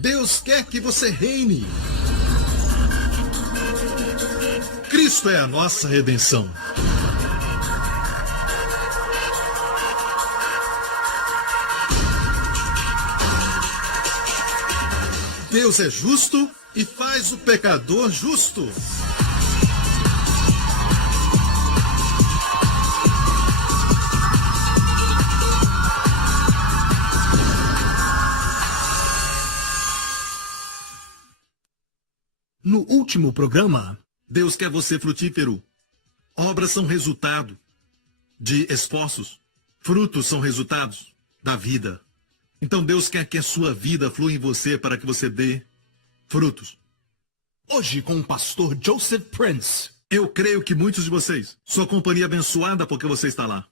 Deus quer que você reine. Cristo é a nossa redenção. Deus é justo e faz o pecador justo. No último programa, Deus quer você frutífero. Obras são resultado de esforços. Frutos são resultados da vida. Então Deus quer que a sua vida flua em você para que você dê frutos. Hoje com o pastor Joseph Prince. Eu creio que muitos de vocês, sua companhia é abençoada porque você está lá.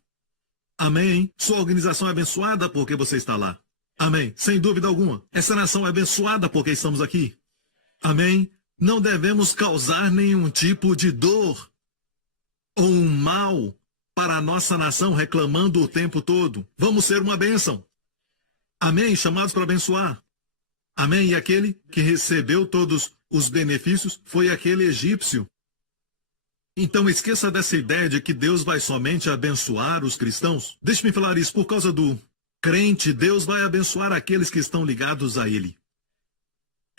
Amém. Sua organização é abençoada porque você está lá. Amém. Sem dúvida alguma. Essa nação é abençoada porque estamos aqui. Amém. Não devemos causar nenhum tipo de dor ou um mal para a nossa nação reclamando o tempo todo. Vamos ser uma bênção. Amém? Chamados para abençoar. Amém? E aquele que recebeu todos os benefícios foi aquele egípcio. Então esqueça dessa ideia de que Deus vai somente abençoar os cristãos. Deixe-me falar isso. Por causa do crente, Deus vai abençoar aqueles que estão ligados a Ele.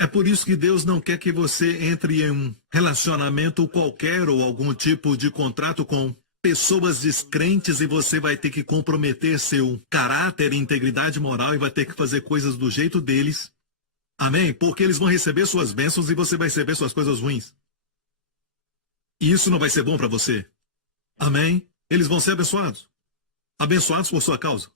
É por isso que Deus não quer que você entre em um relacionamento qualquer ou algum tipo de contrato com pessoas descrentes e você vai ter que comprometer seu caráter e integridade moral e vai ter que fazer coisas do jeito deles. Amém? Porque eles vão receber suas bênçãos e você vai receber suas coisas ruins. E isso não vai ser bom para você. Amém? Eles vão ser abençoados. Abençoados por sua causa.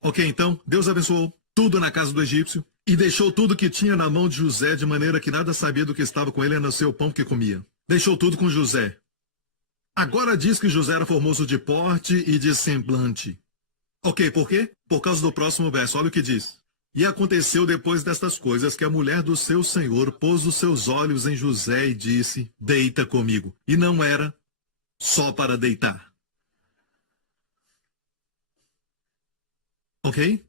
Ok, então, Deus abençoou tudo na casa do egípcio e deixou tudo que tinha na mão de José de maneira que nada sabia do que estava com ele a não ser o pão que comia. Deixou tudo com José. Agora diz que José era formoso de porte e de semblante. Ok, por quê? Por causa do próximo verso, olha o que diz. E aconteceu depois destas coisas que a mulher do seu senhor pôs os seus olhos em José e disse, deita comigo. E não era só para deitar. Ok?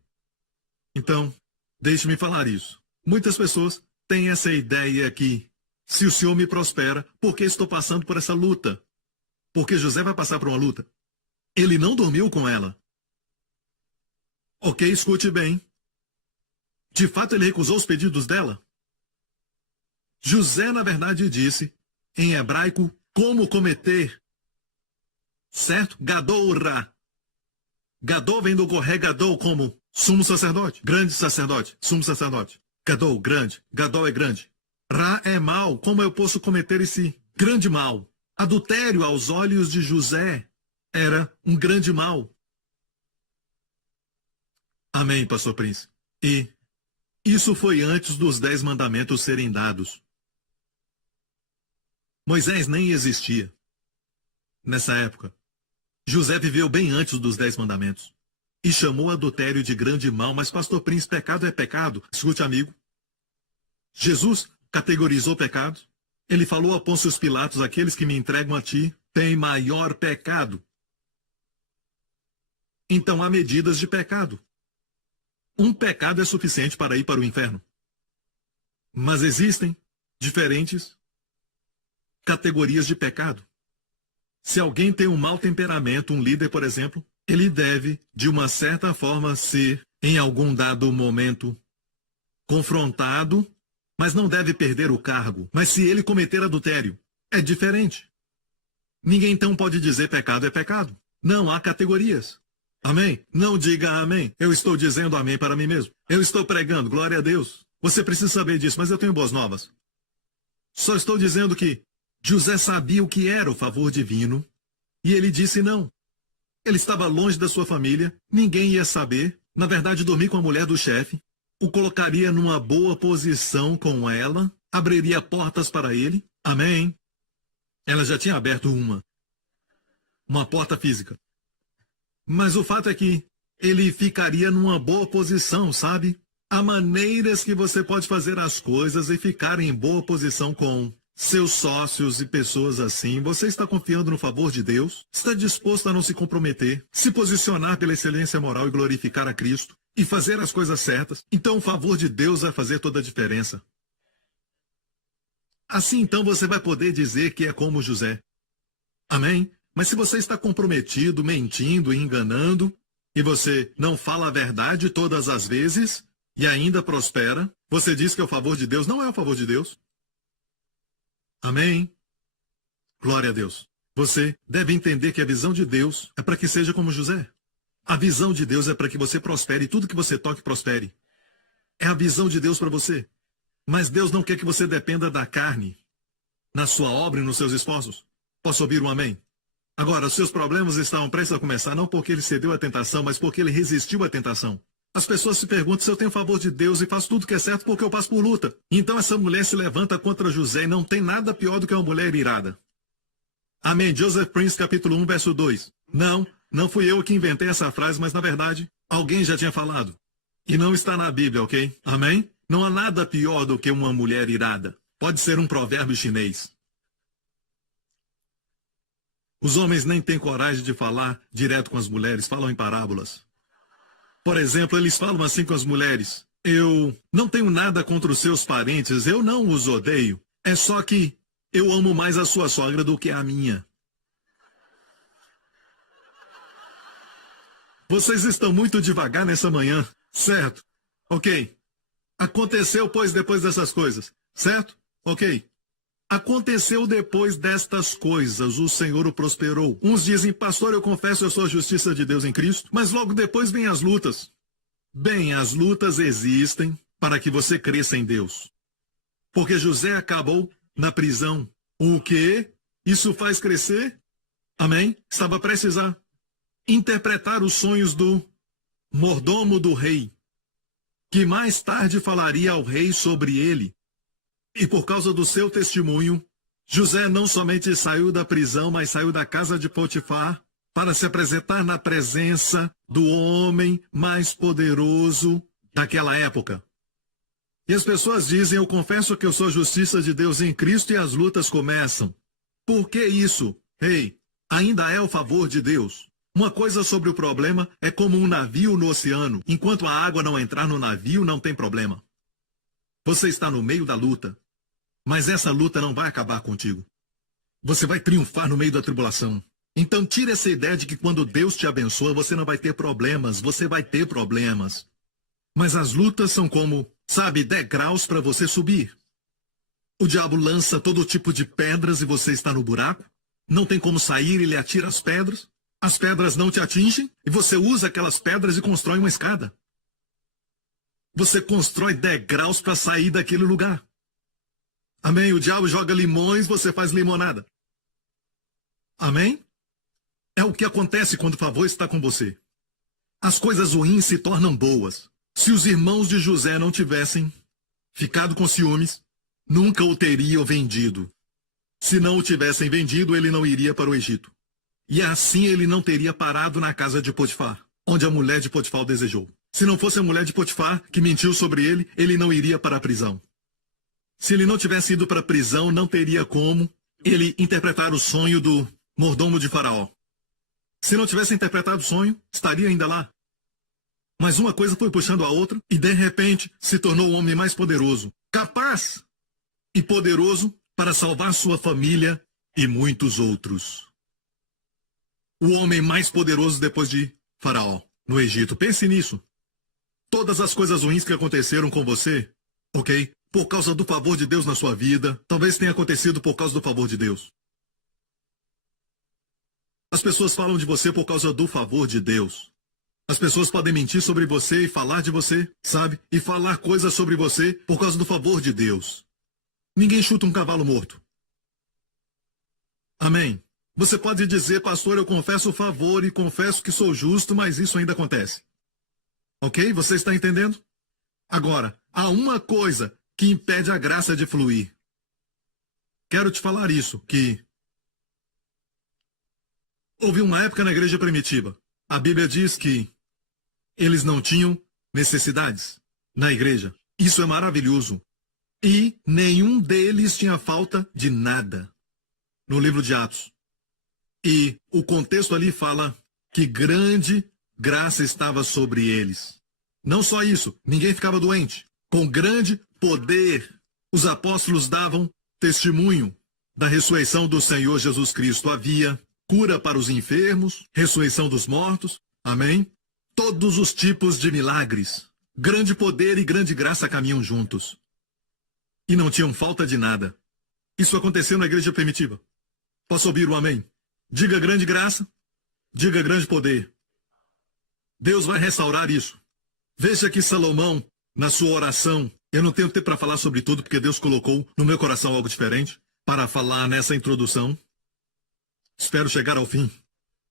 Então, deixe-me falar isso. Muitas pessoas têm essa ideia que, se o Senhor me prospera, por que estou passando por essa luta? Porque José vai passar por uma luta. Ele não dormiu com ela. Ok, escute bem. De fato, ele recusou os pedidos dela. José, na verdade, disse, em hebraico, como cometer. Certo? Gadol-ra. Gadol vem do Goré Gadol como sumo sacerdote, grande sacerdote, sumo sacerdote. Gadol, grande. Gadol é grande. Ra é mal. Como eu posso cometer esse grande mal? Adultério aos olhos de José era um grande mal. Amém, pastor Prince. E isso foi antes dos 10 mandamentos serem dados. Moisés nem existia nessa época. José viveu bem antes dos 10 mandamentos. E chamou adultério de grande mal, mas pastor Prince, pecado é pecado. Escute, amigo. Jesus categorizou pecados. Ele falou a Pôncio Pilatos, aqueles que me entregam a ti têm maior pecado. Então há medidas de pecado. Um pecado é suficiente para ir para o inferno. Mas existem diferentes categorias de pecado. Se alguém tem um mau temperamento, um líder, por exemplo, ele deve, de uma certa forma, ser, em algum dado momento, confrontado, mas não deve perder o cargo. Mas se ele cometer adultério, é diferente. Ninguém então pode dizer pecado é pecado. Não há categorias. Amém? Não diga amém. Eu estou dizendo amém para mim mesmo. Eu estou pregando, glória a Deus. Você precisa saber disso, mas eu tenho boas novas. Só estou dizendo que José sabia o que era o favor divino e ele disse não. Ele estava longe da sua família, ninguém ia saber. Na verdade, dormir com a mulher do chefe o colocaria numa boa posição com ela, abriria portas para ele. Amém? Ela já tinha aberto uma porta física. Mas o fato é que ele ficaria numa boa posição, sabe? Há maneiras que você pode fazer as coisas e ficar em boa posição com seus sócios e pessoas assim. Você está confiando no favor de Deus? Está disposto a não se comprometer, se posicionar pela excelência moral e glorificar a Cristo? e fazer as coisas certas, então o favor de Deus vai fazer toda a diferença. Assim, então, você vai poder dizer que é como José. Amém? Mas se você está comprometido, mentindo e enganando, e você não fala a verdade todas as vezes, e ainda prospera, você diz que é o favor de Deus, não é o favor de Deus. Amém? Glória a Deus. Você deve entender que a visão de Deus é para que seja como José. A visão de Deus é para que você prospere e tudo que você toque prospere. É a visão de Deus para você. Mas Deus não quer que você dependa da carne, na sua obra e nos seus esforços. Posso ouvir um amém? Agora, os seus problemas estavam prestes a começar não porque ele cedeu à tentação, mas porque ele resistiu à tentação. As pessoas se perguntam se eu tenho favor de Deus e faço tudo que é certo porque eu passo por luta. Então essa mulher se levanta contra José e não tem nada pior do que uma mulher irada. Amém. Joseph Prince, capítulo 1, verso 2. Não fui eu que inventei essa frase, mas na verdade, alguém já tinha falado. E não está na Bíblia, ok? Amém? Não há nada pior do que uma mulher irada. Pode ser um provérbio chinês. Os homens nem têm coragem de falar direto com as mulheres, falam em parábolas. Por exemplo, eles falam assim com as mulheres: eu não tenho nada contra os seus parentes, eu não os odeio. É só que eu amo mais a sua sogra do que a minha. Vocês estão muito devagar nessa manhã, certo? Ok. Aconteceu, pois, depois dessas coisas, certo? Ok. Aconteceu depois destas coisas, o Senhor o prosperou. Uns dizem: pastor, eu confesso, eu sou a justiça de Deus em Cristo. Mas logo depois vêm as lutas. Bem, as lutas existem para que você cresça em Deus. Porque José acabou na prisão. O quê? Isso faz crescer? Amém? Estava prestes a interpretar os sonhos do mordomo do rei, que mais tarde falaria ao rei sobre ele. E por causa do seu testemunho, José não somente saiu da prisão, mas saiu da casa de Potifar para se apresentar na presença do homem mais poderoso daquela época. E as pessoas dizem: eu confesso que eu sou a justiça de Deus em Cristo, e as lutas começam. Por que isso? Ei, ainda é o favor de Deus. Uma coisa sobre o problema é como um navio no oceano. Enquanto a água não entrar no navio, não tem problema. Você está no meio da luta. Mas essa luta não vai acabar contigo. Você vai triunfar no meio da tribulação. Então tire essa ideia de que quando Deus te abençoa, você não vai ter problemas. Você vai ter problemas. Mas as lutas são como, sabe, degraus para você subir. O diabo lança todo tipo de pedras e você está no buraco. Não tem como sair, ele atira as pedras. As pedras não te atingem e você usa aquelas pedras e constrói uma escada. Você constrói degraus para sair daquele lugar. Amém? O diabo joga limões, você faz limonada. Amém? É o que acontece quando o favor está com você. As coisas ruins se tornam boas. Se os irmãos de José não tivessem ficado com ciúmes, nunca o teriam vendido. Se não o tivessem vendido, ele não iria para o Egito. E assim ele não teria parado na casa de Potifar, onde a mulher de Potifar o desejou. Se não fosse a mulher de Potifar que mentiu sobre ele, ele não iria para a prisão. Se ele não tivesse ido para a prisão, não teria como ele interpretar o sonho do mordomo de Faraó. Se não tivesse interpretado o sonho, estaria ainda lá. Mas uma coisa foi puxando a outra e de repente se tornou o homem mais poderoso, capaz e poderoso para salvar sua família e muitos outros. O homem mais poderoso depois de Faraó, no Egito. Pense nisso. Todas as coisas ruins que aconteceram com você, ok? Por causa do favor de Deus na sua vida, talvez tenha acontecido por causa do favor de Deus. As pessoas falam de você por causa do favor de Deus. As pessoas podem mentir sobre você e falar de você, sabe? E falar coisas sobre você por causa do favor de Deus. Ninguém chuta um cavalo morto. Amém? Você pode dizer: pastor, eu confesso o favor e confesso que sou justo, mas isso ainda acontece. Ok? Você está entendendo? Agora, há uma coisa que impede a graça de fluir. Quero te falar isso, que houve uma época na igreja primitiva. A Bíblia diz que eles não tinham necessidades na igreja. Isso é maravilhoso. E nenhum deles tinha falta de nada. No livro de Atos. E o contexto ali fala que grande graça estava sobre eles. Não só isso, ninguém ficava doente. Com grande poder, os apóstolos davam testemunho da ressurreição do Senhor Jesus Cristo. Havia cura para os enfermos, ressurreição dos mortos. Amém? Todos os tipos de milagres. Grande poder e grande graça caminham juntos. E não tinham falta de nada. Isso aconteceu na igreja primitiva. Posso ouvir um amém? Diga grande graça, diga grande poder. Deus vai restaurar isso. Veja que Salomão, na sua oração, eu não tenho tempo para falar sobre tudo, porque Deus colocou no meu coração algo diferente para falar nessa introdução. Espero chegar ao fim,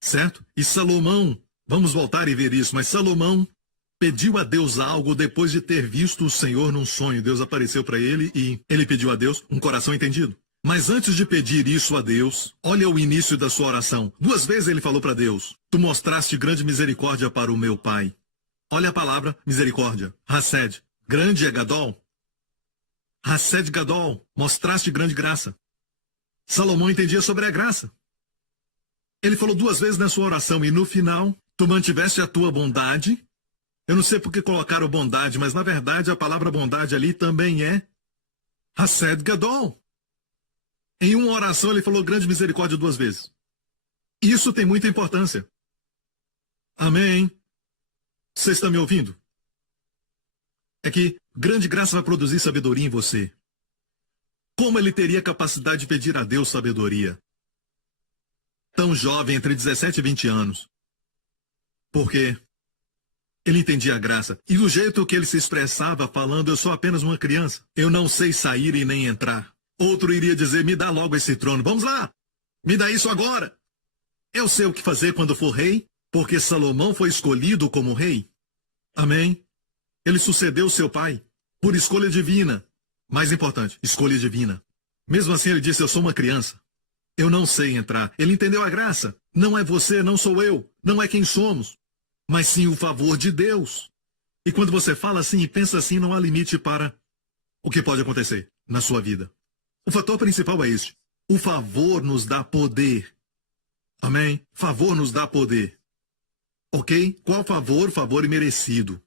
certo? E Salomão, vamos voltar e ver isso, mas Salomão pediu a Deus algo depois de ter visto o Senhor num sonho. Deus apareceu para ele e ele pediu a Deus um coração entendido. Mas antes de pedir isso a Deus, olha o início da sua oração. 2 vezes ele falou para Deus: Tu mostraste grande misericórdia para o meu pai. Olha a palavra misericórdia. Hased. Grande é Gadol. Hased Gadol. Mostraste grande graça. Salomão entendia sobre a graça. Ele falou 2 vezes na sua oração, e no final, tu mantiveste a tua bondade. Eu não sei por que colocaram bondade, mas na verdade a palavra bondade ali também é Hased Gadol. Em uma oração ele falou grande misericórdia 2 vezes. Isso tem muita importância. Amém? Você está me ouvindo? É que grande graça vai produzir sabedoria em você. Como ele teria capacidade de pedir a Deus sabedoria? Tão jovem, entre 17 e 20 anos. Porque ele entendia a graça. E do jeito que ele se expressava falando, eu sou apenas uma criança. Eu não sei sair e nem entrar. Outro iria dizer, me dá logo esse trono. Vamos lá, me dá isso agora. Eu sei o que fazer quando for rei, porque Salomão foi escolhido como rei. Amém? Ele sucedeu seu pai por escolha divina. Mais importante, escolha divina. Mesmo assim ele disse, eu sou uma criança. Eu não sei entrar. Ele entendeu a graça. Não é você, não sou eu. Não é quem somos. Mas sim o favor de Deus. E quando você fala assim e pensa assim, não há limite para o que pode acontecer na sua vida. O fator principal é este. O favor nos dá poder. Amém? Favor nos dá poder. Ok? Qual favor? Favor imerecido.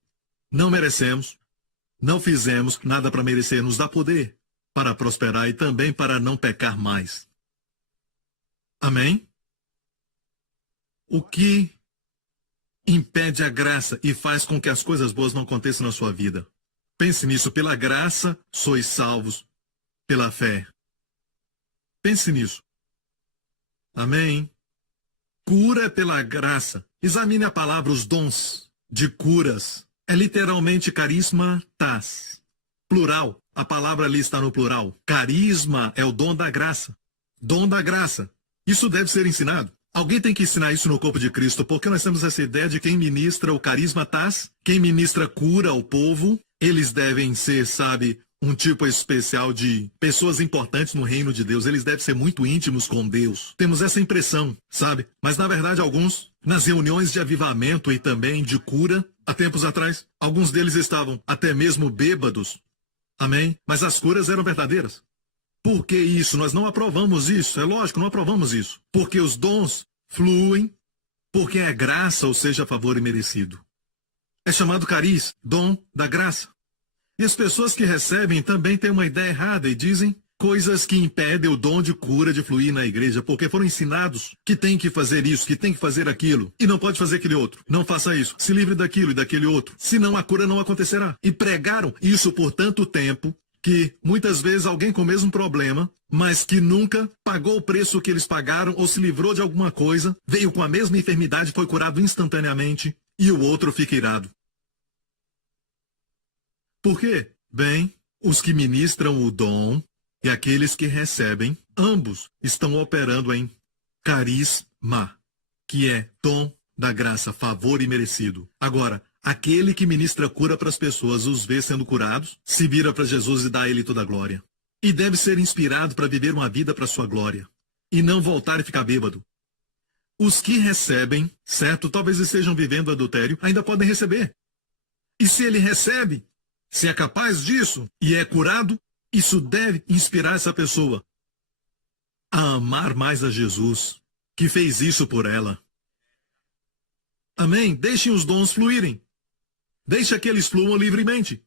Não merecemos. Não fizemos nada para merecer. Nos dá poder para prosperar e também para não pecar mais. Amém? O que impede a graça e faz com que as coisas boas não aconteçam na sua vida? Pense nisso. Pela graça sois salvos pela fé. Pense nisso. Amém? Cura pela graça. Examine a palavra, os dons de curas. É literalmente carismatas. Plural. A palavra ali está no plural. Carisma é o dom da graça. Dom da graça. Isso deve ser ensinado. Alguém tem que ensinar isso no corpo de Cristo, porque nós temos essa ideia de quem ministra o carismatas, quem ministra cura ao povo, eles devem ser, sabe, um tipo especial de pessoas importantes no reino de Deus. Eles devem ser muito íntimos com Deus. Temos essa impressão, sabe? Mas na verdade alguns, nas reuniões de avivamento e também de cura, há tempos atrás, alguns deles estavam até mesmo bêbados. Amém? Mas as curas eram verdadeiras. Por que isso? Nós não aprovamos isso. É lógico, não aprovamos isso. Porque os dons fluem, porque é graça, ou seja, favor imerecido. É chamado cariz, dom da graça. E as pessoas que recebem também têm uma ideia errada e dizem coisas que impedem o dom de cura de fluir na igreja, porque foram ensinados que tem que fazer isso, que tem que fazer aquilo, e não pode fazer aquele outro. Não faça isso. Se livre daquilo e daquele outro. Senão a cura não acontecerá. E pregaram isso por tanto tempo que muitas vezes alguém com o mesmo problema, mas que nunca pagou o preço que eles pagaram ou se livrou de alguma coisa, veio com a mesma enfermidade, foi curado instantaneamente e o outro fica irado. Por quê? Bem, os que ministram o dom e aqueles que recebem, ambos estão operando em carisma, que é dom da graça, favor imerecido. Agora, aquele que ministra cura para as pessoas, os vê sendo curados, se vira para Jesus e dá a ele toda a glória. E deve ser inspirado para viver uma vida para sua glória. E não voltar e ficar bêbado. Os que recebem, certo, talvez estejam vivendo adultério, ainda podem receber. E se ele recebe, se é capaz disso e é curado, isso deve inspirar essa pessoa a amar mais a Jesus, que fez isso por ela. Amém? Deixem os dons fluírem. Deixa que eles fluam livremente.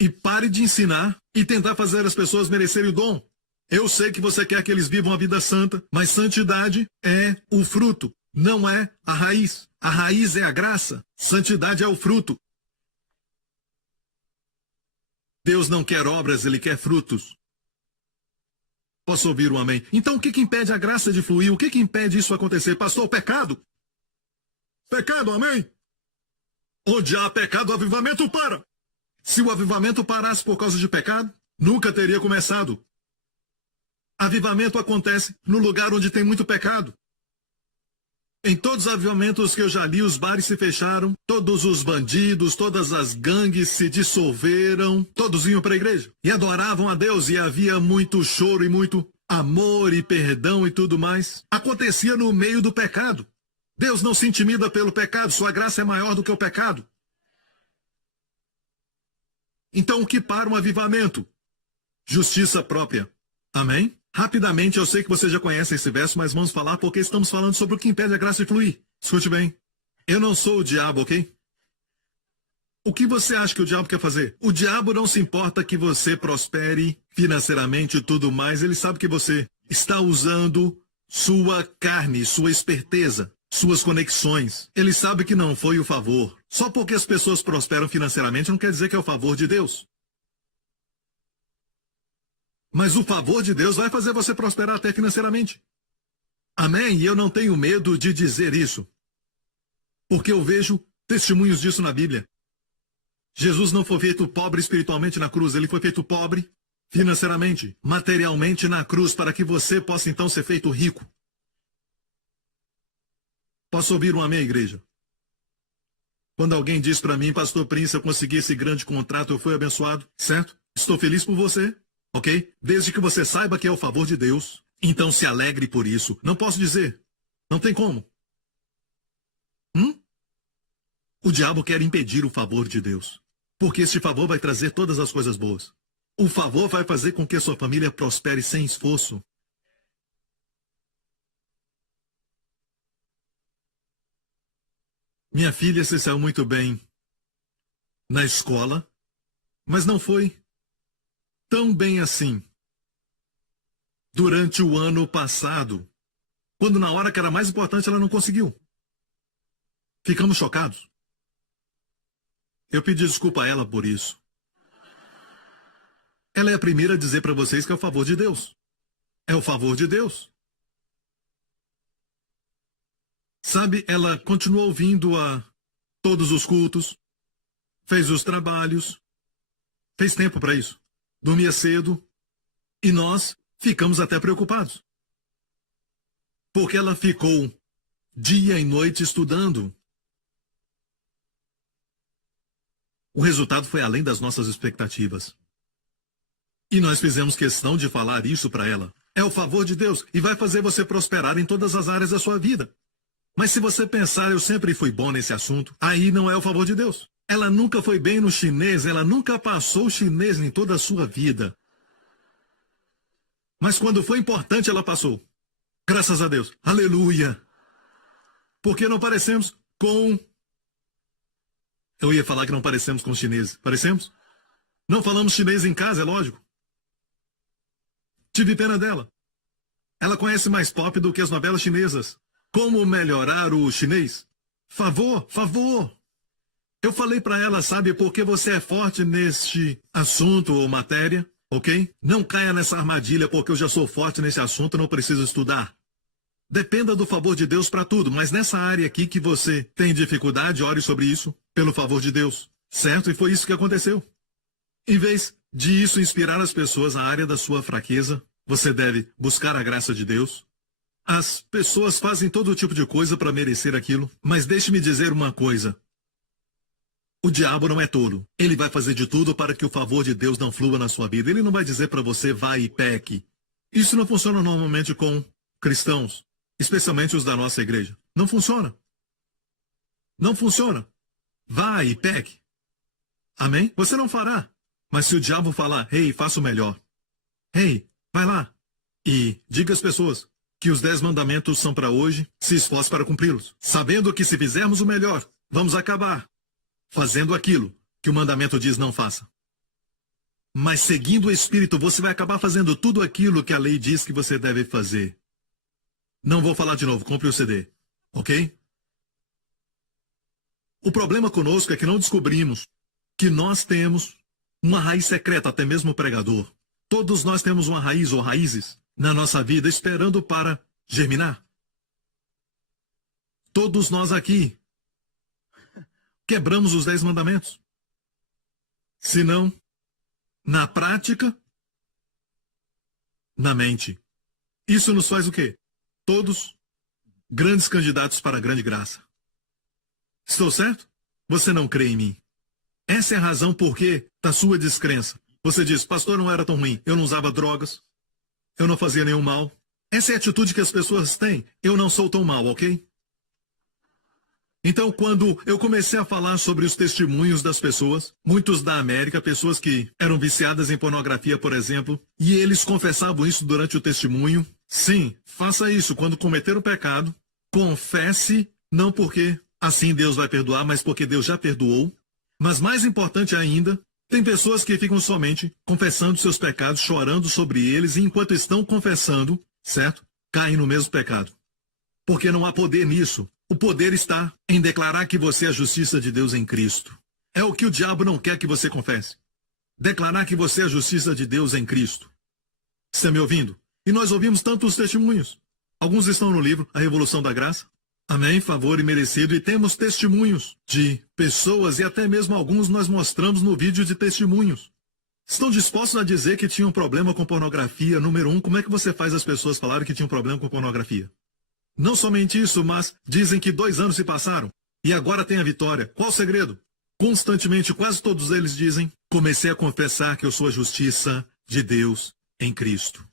E pare de ensinar e tentar fazer as pessoas merecerem o dom. Eu sei que você quer que eles vivam a vida santa, mas santidade é o fruto, não é a raiz. A raiz é a graça, santidade é o fruto. Deus não quer obras, Ele quer frutos. Posso ouvir um amém? Então o que impede a graça de fluir? O que impede isso acontecer? Pastor, pecado? Pecado, amém? Onde há pecado, o avivamento para. Se o avivamento parasse por causa de pecado, nunca teria começado. Avivamento acontece no lugar onde tem muito pecado. Em todos os avivamentos que eu já li, os bares se fecharam, todos os bandidos, todas as gangues se dissolveram, todos iam para a igreja e adoravam a Deus, e havia muito choro e muito amor e perdão e tudo mais. Acontecia no meio do pecado. Deus não se intimida pelo pecado, sua graça é maior do que o pecado. Então o que para um avivamento? Justiça própria. Amém? Rapidamente, eu sei que você já conhece esse verso, mas vamos falar porque estamos falando sobre o que impede a graça de fluir. Escute bem. Eu não sou o diabo, ok? O que você acha que o diabo quer fazer? O diabo não se importa que você prospere financeiramente e tudo mais. Ele sabe que você está usando sua carne, sua esperteza, suas conexões. Ele sabe que não foi o favor. Só porque as pessoas prosperam financeiramente não quer dizer que é o favor de Deus. Mas o favor de Deus vai fazer você prosperar até financeiramente. Amém? E eu não tenho medo de dizer isso. Porque eu vejo testemunhos disso na Bíblia. Jesus não foi feito pobre espiritualmente na cruz, ele foi feito pobre financeiramente, materialmente na cruz, para que você possa então ser feito rico. Posso ouvir um amém, igreja? Quando alguém diz para mim, Pastor Prince, eu consegui esse grande contrato, eu fui abençoado, certo? Estou feliz por você. Ok? Desde que você saiba que é o favor de Deus, então se alegre por isso. Não posso dizer. Não tem como. O diabo quer impedir o favor de Deus. Porque este favor vai trazer todas as coisas boas. O favor vai fazer com que a sua família prospere sem esforço. Minha filha se saiu muito bem na escola, mas não foi tão bem assim durante o ano passado, quando na hora que era mais importante ela não conseguiu. Ficamos chocados. Eu pedi desculpa a ela por isso. Ela é a primeira a dizer para vocês que é o favor de Deus. É o favor de Deus. Sabe, ela continuou vindo a todos os cultos, fez os trabalhos, fez tempo para isso. Dormia cedo, e nós ficamos até preocupados. Porque ela ficou dia e noite estudando. O resultado foi além das nossas expectativas. E nós fizemos questão de falar isso para ela. É o favor de Deus e vai fazer você prosperar em todas as áreas da sua vida. Mas se você pensar, eu sempre fui bom nesse assunto, aí não é o favor de Deus. Ela nunca foi bem no chinês, ela nunca passou chinês em toda a sua vida. Mas quando foi importante, ela passou. Graças a Deus. Aleluia. Porque não parecemos com... Eu ia falar que não parecemos com os chineses. Parecemos? Não falamos chinês em casa, é lógico. Tive pena dela. Ela conhece mais pop do que as novelas chinesas. Como melhorar o chinês? Favor, favor. Eu falei para ela, sabe, porque você é forte neste assunto ou matéria, ok? Não caia nessa armadilha porque eu já sou forte nesse assunto, não preciso estudar. Dependa do favor de Deus para tudo, mas nessa área aqui que você tem dificuldade, ore sobre isso, pelo favor de Deus, certo? E foi isso que aconteceu. Em vez de isso inspirar as pessoas na área da sua fraqueza, você deve buscar a graça de Deus. As pessoas fazem todo tipo de coisa para merecer aquilo, mas deixe-me dizer uma coisa. O diabo não é tolo. Ele vai fazer de tudo para que o favor de Deus não flua na sua vida. Ele não vai dizer para você, vai e peque. Isso não funciona normalmente com cristãos, especialmente os da nossa igreja. Não funciona. Não funciona. Vai e peque. Amém? Você não fará. Mas se o diabo falar, hey, faça o melhor. Hey, vai lá. E diga às pessoas que os 10 mandamentos são para hoje, se esforce para cumpri-los. Sabendo que se fizermos o melhor, vamos acabar fazendo aquilo que o mandamento diz não faça. Mas seguindo o Espírito, você vai acabar fazendo tudo aquilo que a lei diz que você deve fazer. Não vou falar de novo, compre o CD, ok? O problema conosco é que não descobrimos que nós temos uma raiz secreta, até mesmo o pregador. Todos nós temos uma raiz ou raízes na nossa vida esperando para germinar. Todos nós aqui quebramos os 10 mandamentos. Se não, na prática, na mente. Isso nos faz o quê? Todos grandes candidatos para a grande graça. Estou certo? Você não crê em mim. Essa é a razão por que da sua descrença. Você diz, pastor, não era tão ruim. Eu não usava drogas. Eu não fazia nenhum mal. Essa é a atitude que as pessoas têm. Eu não sou tão mal, ok? Então, quando eu comecei a falar sobre os testemunhos das pessoas, muitos da América, pessoas que eram viciadas em pornografia, por exemplo, e eles confessavam isso durante o testemunho. Sim, faça isso. Quando cometer o pecado, confesse, não porque assim Deus vai perdoar, mas porque Deus já perdoou. Mas mais importante ainda, tem pessoas que ficam somente confessando seus pecados, chorando sobre eles, e enquanto estão confessando, certo? Caem no mesmo pecado. Porque não há poder nisso. O poder está em declarar que você é a justiça de Deus em Cristo. É o que o diabo não quer que você confesse. Declarar que você é a justiça de Deus em Cristo. Está me ouvindo? E nós ouvimos tantos testemunhos. Alguns estão no livro A Revolução da Graça. Amém, favor e merecido. E temos testemunhos de pessoas e até mesmo alguns nós mostramos no vídeo de testemunhos. Estão dispostos a dizer que tinham problema com pornografia? Número 1, como é que você faz as pessoas falarem que tinham problema com pornografia? Não somente isso, mas dizem que 2 anos se passaram e agora tem a vitória. Qual o segredo? Constantemente, quase todos eles dizem, comecei a confessar que eu sou a justiça de Deus em Cristo.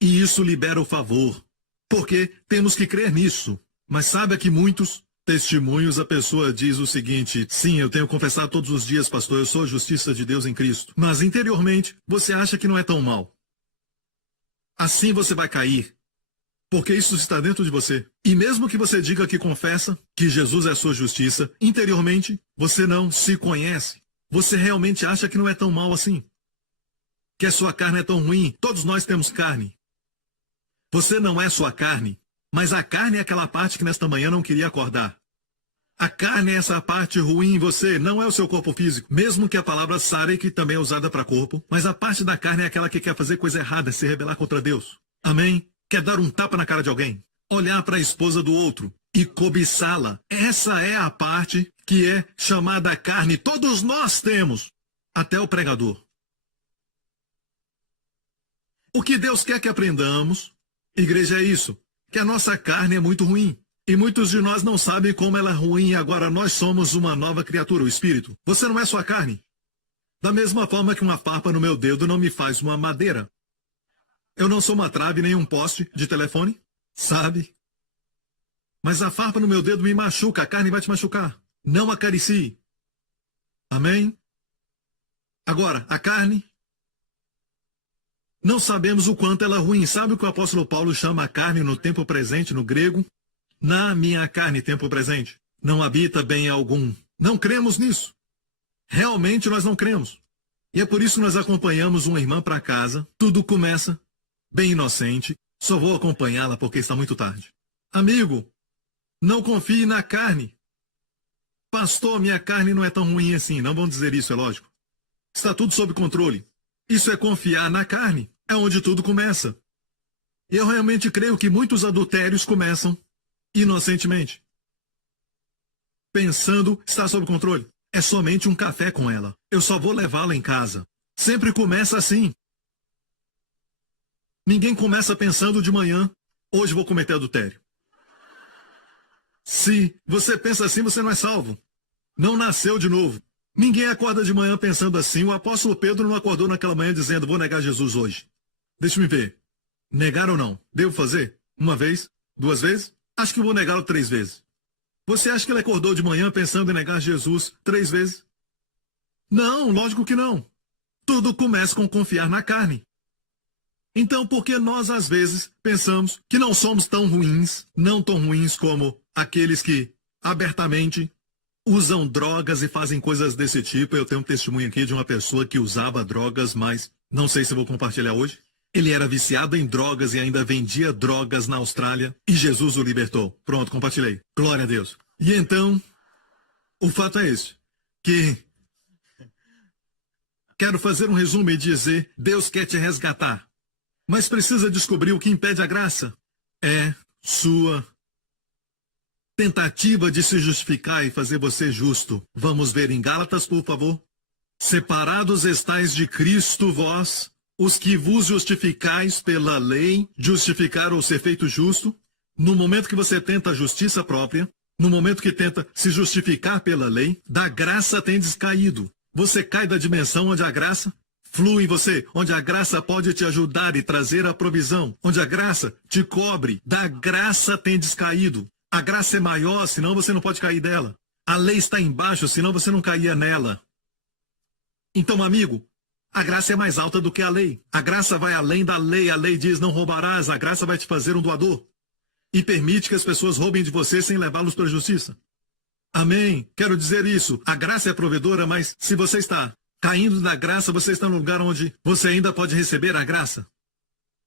E isso libera o favor, porque temos que crer nisso. Mas sabe que muitos testemunhos a pessoa diz o seguinte, sim, eu tenho confessado todos os dias, pastor, eu sou a justiça de Deus em Cristo. Mas interiormente, você acha que não é tão mal. Assim você vai cair. Porque isso está dentro de você. E mesmo que você diga que confessa que Jesus é a sua justiça, interiormente você não se conhece. Você realmente acha que não é tão mal assim. Que a sua carne é tão ruim. Todos nós temos carne. Você não é sua carne, mas a carne é aquela parte que nesta manhã não queria acordar. A carne é essa parte ruim em você, não é o seu corpo físico. Mesmo que a palavra sare, que também é usada para corpo, mas a parte da carne é aquela que quer fazer coisa errada, se rebelar contra Deus. Amém? Quer dar um tapa na cara de alguém? Olhar para a esposa do outro e cobiçá-la. Essa é a parte que é chamada carne. Todos nós temos, até o pregador. O que Deus quer que aprendamos, igreja, é isso. Que a nossa carne é muito ruim. E muitos de nós não sabem como ela é ruim e agora nós somos uma nova criatura, o Espírito. Você não é sua carne. Da mesma forma que uma farpa no meu dedo não me faz uma madeira. Eu não sou uma trave nem um poste de telefone, sabe? Mas a farpa no meu dedo me machuca, a carne vai te machucar. Não acaricie. Amém? Agora, a carne, não sabemos o quanto ela é ruim. Sabe o que o apóstolo Paulo chama a carne no tempo presente, no grego? Na minha carne, tempo presente, não habita bem algum. Não cremos nisso. Realmente nós não cremos. E é por isso que nós acompanhamos uma irmã para casa. Tudo começa bem inocente, só vou acompanhá-la porque está muito tarde. Amigo, não confie na carne. Pastor, minha carne não é tão ruim assim. Não vão dizer isso, é lógico. Está tudo sob controle. Isso é confiar na carne. É onde tudo começa. E eu realmente creio que muitos adultérios começam inocentemente. Pensando, está sob controle. É somente um café com ela. Eu só vou levá-la em casa. Sempre começa assim. Ninguém começa pensando de manhã, hoje vou cometer adultério. Se você pensa assim, você não é salvo. Não nasceu de novo. Ninguém acorda de manhã pensando assim. O apóstolo Pedro não acordou naquela manhã dizendo, vou negar Jesus hoje. Deixa-me ver. Negar ou não? Devo fazer? 1 vez? 2 vezes? Acho que vou negá-lo 3 vezes. Você acha que ele acordou de manhã pensando em negar Jesus 3 vezes? Não, lógico que não. Tudo começa com confiar na carne. Então, por que nós, às vezes, pensamos que não somos tão ruins, não tão ruins como aqueles que, abertamente, usam drogas e fazem coisas desse tipo. Eu tenho um testemunho aqui de uma pessoa que usava drogas, mas não sei se vou compartilhar hoje. Ele era viciado em drogas e ainda vendia drogas na Austrália e Jesus o libertou. Pronto, compartilhei. Glória a Deus. E então, o fato é esse, que quero fazer um resumo e dizer, Deus quer te resgatar, mas precisa descobrir o que impede a graça. É sua tentativa de se justificar e fazer você justo. Vamos ver em Gálatas, por favor. Separados estais de Cristo vós, os que vos justificais pela lei, justificar ou ser feito justo. No momento que você tenta a justiça própria, no momento que tenta se justificar pela lei, da graça tendes caído. Você cai da dimensão onde a graça flui em você, onde a graça pode te ajudar e trazer a provisão, onde a graça te cobre. Da graça tendes caído. A graça é maior, senão você não pode cair dela. A lei está embaixo, senão você não caía nela. Então, amigo, a graça é mais alta do que a lei. A graça vai além da lei. A lei diz não roubarás. A graça vai te fazer um doador. E permite que as pessoas roubem de você sem levá-los para a justiça. Amém. Quero dizer isso. A graça é provedora, mas se você está caindo da graça, você está no lugar onde você ainda pode receber a graça.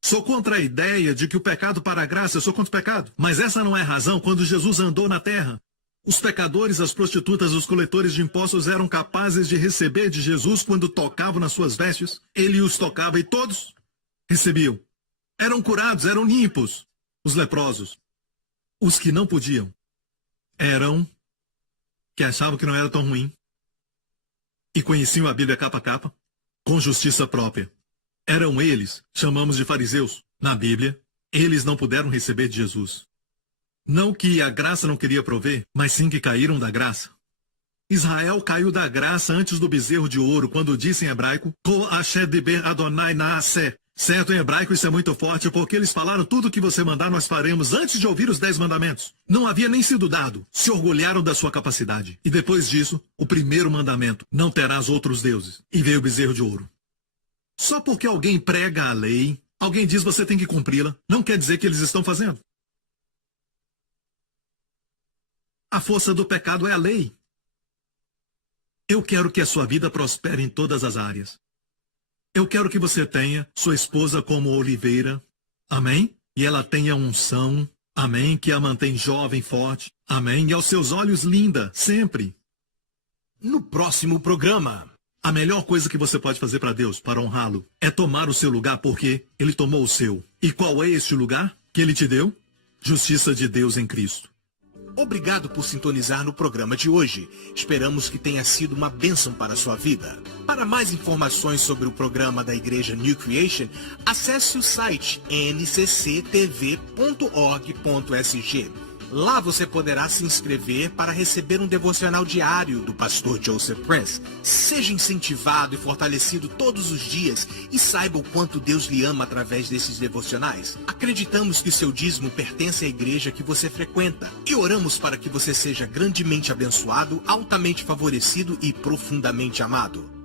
Sou contra a ideia de que o pecado para a graça, eu sou contra o pecado. Mas essa não é a razão. Quando Jesus andou na terra, os pecadores, as prostitutas, os coletores de impostos eram capazes de receber de Jesus quando tocavam nas suas vestes. Ele os tocava e todos recebiam. Eram curados, eram limpos. Os leprosos. Os que não podiam eram que achavam que não era tão ruim e conheciam a Bíblia capa a capa com justiça própria. Eram eles, chamamos de fariseus. Na Bíblia, eles não puderam receber de Jesus. Não que a graça não queria prover, mas sim que caíram da graça. Israel caiu da graça antes do bezerro de ouro, quando disse em hebraico, Ko asher diber Adonai naaseh. Certo, em hebraico isso é muito forte, porque eles falaram tudo o que você mandar nós faremos antes de ouvir os 10 mandamentos. Não havia nem sido dado. Se orgulharam da sua capacidade. E depois disso, o primeiro mandamento, não terás outros deuses. E veio o bezerro de ouro. Só porque alguém prega a lei, alguém diz você tem que cumpri-la, não quer dizer que eles estão fazendo. A força do pecado é a lei. Eu quero que a sua vida prospere em todas as áreas. Eu quero que você tenha sua esposa como oliveira, amém? E ela tenha unção, amém? Que a mantém jovem, forte, amém? E aos seus olhos linda, sempre. No próximo programa, a melhor coisa que você pode fazer para Deus, para honrá-lo, é tomar o seu lugar porque Ele tomou o seu. E qual é este lugar que Ele te deu? Justiça de Deus em Cristo. obrigado por sintonizar no programa de hoje. Esperamos que tenha sido uma bênção para a sua vida. Para mais informações sobre o programa da Igreja New Creation, acesse o site ncctv.org.sg. Lá você poderá se inscrever para receber um devocional diário do pastor Joseph Prince. Seja incentivado e fortalecido todos os dias e saiba o quanto Deus lhe ama através desses devocionais. Acreditamos que seu dízimo pertence à igreja que você frequenta e oramos para que você seja grandemente abençoado, altamente favorecido e profundamente amado.